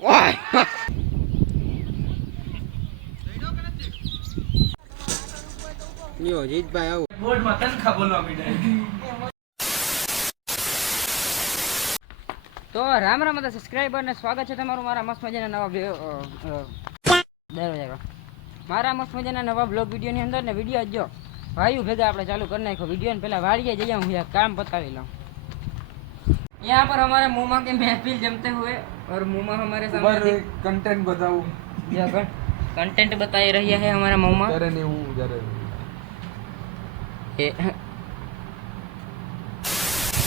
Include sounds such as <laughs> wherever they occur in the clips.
Why? યો જીતભાઈ આવું. બોર્ડમાં તન ખા બોલવા મીડા તો રામ રામ બધા સબસ્ક્રાઇબર ને સ્વાગત છે તમારું મારા મસ્ત મજાના નવા મારા મસ્ત મજાના નવા બ્લોગ વીડિયો ની અંદર ને વીડિયો જો ભાઈઓ ભેગા આપણે ચાલુ કરી નાખ્યો. વીડિયો ને પેલા વાળીએ જઈએ હું કામ પતાવી લઉં. યહાં પર અમારે મોમાં માં કે મહેફિલ જમતે હુએ. और मोमा हमारे सामने કન્ટેન્ટ બતાવું जो कंटेंट बताई रही है हमारा मोमा ત્યારે ને હું જ્યારે એ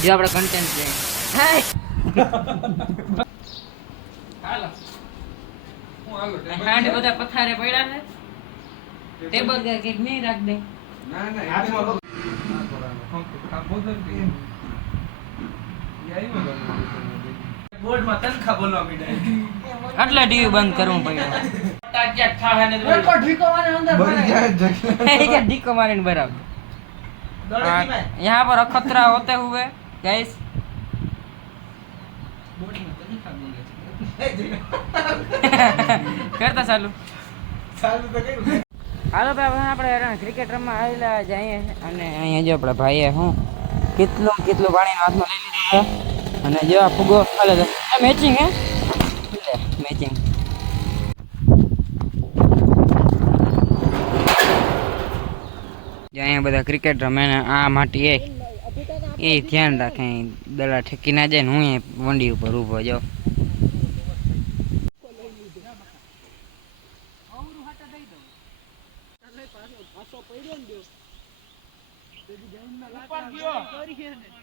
જો આપણે કન્ટેન્ટ છે હાલો હું હાલો હાંડ બધા પથારે પડ્યા છે ટેબલ કે કંઈક નહીં રાખ દે ના ના હાથમાં એટલે- ના કરવાનો. કાપો તો કે એ આવ્યો તો. બોર્ડમાં તનખા બોલવા માંડ્યા એટલે <laughs> ટીવી બંધ કરવું પડ્યું તાજ્યા ઠાહે ને બળી જાય જગ્યા. क्या <laughs> ढीको मारने बराबर हाँ, यहाँ पर अखतरा होते हुए गाइस <laughs> કરતા ચાલુ ચાલુ તો કર્યું. હાલો ભાઈ હવે આપણે ક્રિકેટ રમવા આવેલા જઈએ અને અહીંયા જો આપણા ભાઈએ હું કેટલું કેટલું પાણી હાથમાં લઈ લીધું છે અને જો આ ફુગો હાલે છે મેચિંગ હે? મેચિંગ અહીંયા બધા ક્રિકેટ રમે ને આ માટી એ એ ધ્યાન રાખે દલા દડા ઠેકી ના જાય ને હું અહીં વંડી ઉપર ઊભો જાઉં મીટલા રમો ને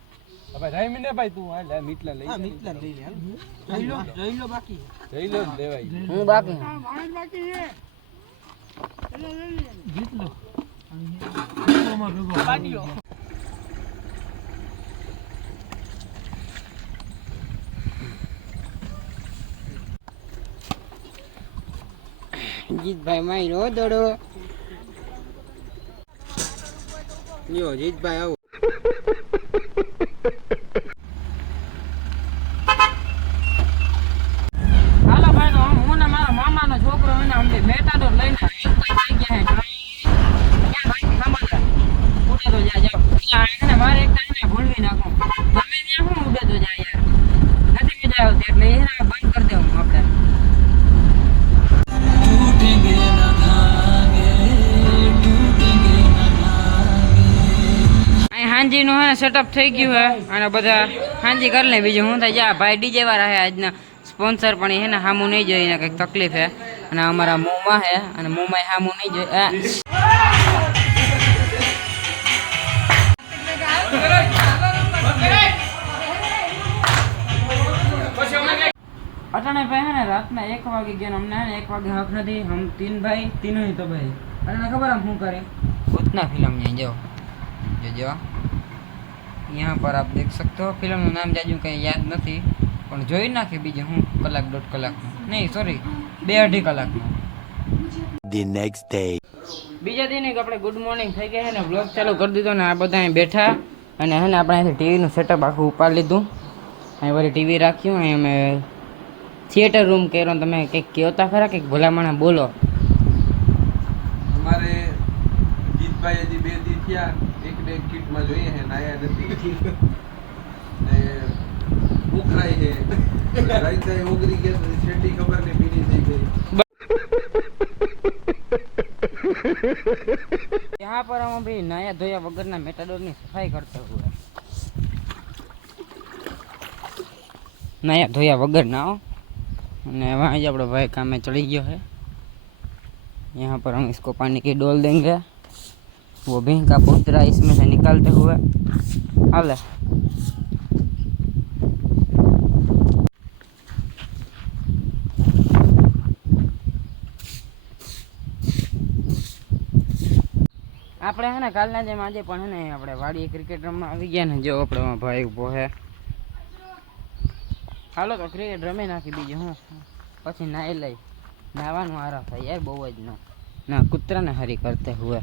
હવે રાઈ મિને ભાઈ તું હાલ આ મીટલા લઈ હા જા. મીટલા લઈ લે રહી લો રહી લો બાકી જઈ લો ને દેવાય હું બાકી બાટીઓ જીતભાઈ માર્યો દડો લ્યો જીતભાઈ આવો હાલો ભાઈ તો હું ને મારા મામાનો છોકરો એને અમને મેટાડોર લઈને જઈ ગયા હે ક્યાં ભાઈ સાંભળ ઉડે તો જા જાઓ એને મારે એક ટાઈમે ભૂલવી નાખું ગમે ત્યાં શું ઉડે તો જા યાર નથી મજા આવતી એટલે એને બંધ કરી દેવું આપણે અહીં હાંજીનું હે સેટઅપ થઈ ગયું હે. અને બધા હાંજી કરી લે બીજું હું થાય? જા, ભાઈ ડીજે વાળા હે આજના. સ્પોન્સર પણ એને હામું નહીં જોઈએ એને કંઈક તકલીફ હે અને અમારા મોમાં હે અને મોમાં હામું નહીં જોઈએ આ. અટાણે ભાઈ હે ને રાતના એક વાગે ગયા ને અમને હે ને એક વાગે હક નથી હમ તીન ભાઈ तीनों ही तो भाई અટાણે ખબર આમ શું કરે ભૂતના ફિલ્મ ને જો જો જો यहाँ पर आप देख सकते हो फिल्म નું નામ જાજુ કંઈ યાદ નથી પણ જોઈ નાખે બીજે હું કલાક દોઢ કલાકનું નહીં સોરી બે અઢી કલાકનું ધી નેક્સ્ટ ડે બીજા દિને આપણે ગુડ મોર્નિંગ થઈ ગયા છે ને બ્લોગ ચાલુ કરી દીધો ને આ બધા અહીં બેઠા. અને હે ને આપણે અહીંથી ટીવીનું સેટઅપ આખું ઉપાડી લીધું. અહીં વળી ટીવી રાખ્યું અહીં અમે થિયેટર રૂમ કર્યો. તમે કંઈક કહેતા ખરા કંઈક ભલામણા બોલો. અમારે જીતભાઈ હજી બે દી થયા એક ને એક કીટમાં જોઈએ છે નાયા નથી. ઉખરાઈ છે રાઈતાએ ઓગળી ગયા તો છેટી ખબર ને પીળી થઈ ગઈ यहाँ पर हम अभी नया धोया वगैरह मेटाडोर ની सफाई करते हुए नया धोया वगैरह ना हो અને वहाँ ही अपना भाई काम में चली गया है यहाँ पर हम इसको पानी की डोल देंगे वो भी का पुत्रा इसमें से निकालते हुए हाल આપણે હે ને કાલના જેમ આજે પણ હે ને આપણે વાડીએ ક્રિકેટ રમવા આવી ગયા ને, જો આપણે ભાઈ ઊભો હે. હાલો તો ક્રિકેટ રમી નાખી બીજું હું? પછી નાહી લઈ. નાવાનું આરા થાય, યાર બહુ જ ના. ના, કૂતરાને હરી કરતે હુએ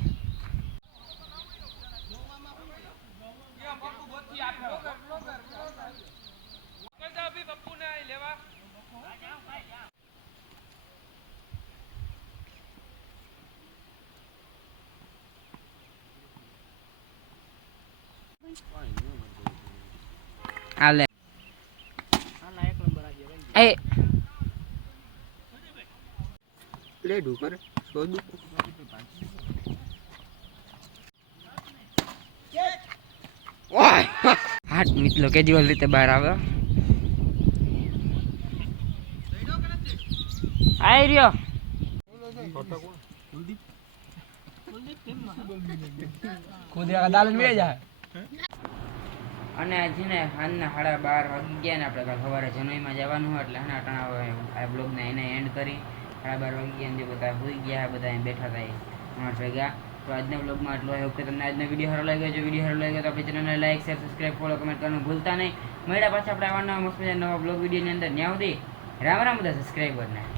આલે એ. પ્લેટ ઉપર શોધું હાટ મિત્રો કેજ્યુઅલ રીતે બહાર આવ્યો? આઈ રહ્યો. અને આજે ને સાંજના સાડા બાર વાગી ગયા ને આપણે કાલ સવારે જનોઈમાં જવાનું હોય એટલે હા ટણા આ બ્લોગને એને એન્ડ કરી. સાડા બાર વાગી ગયા જે બધા હોઈ ગયા, બધા એમ બેઠા હતા અમારા ભેગા તો આજના બ્લોગમાં આટલો. હોય કે તમને આજનો વીડિયો સારો લાગ્યો. જો વીડિયો સારો લાગ્યો તો આપણી ચેનલને like share subscribe follow comment કરવાનું ભૂલતા નહીં. મળ્યા પાછા આપણે આવા નવા મસ્ત મજા નવા બ્લોગ વિડીયોની અંદર. ન્યા સુધી રામ રામ બધા સબસ્ક્રાઈબરને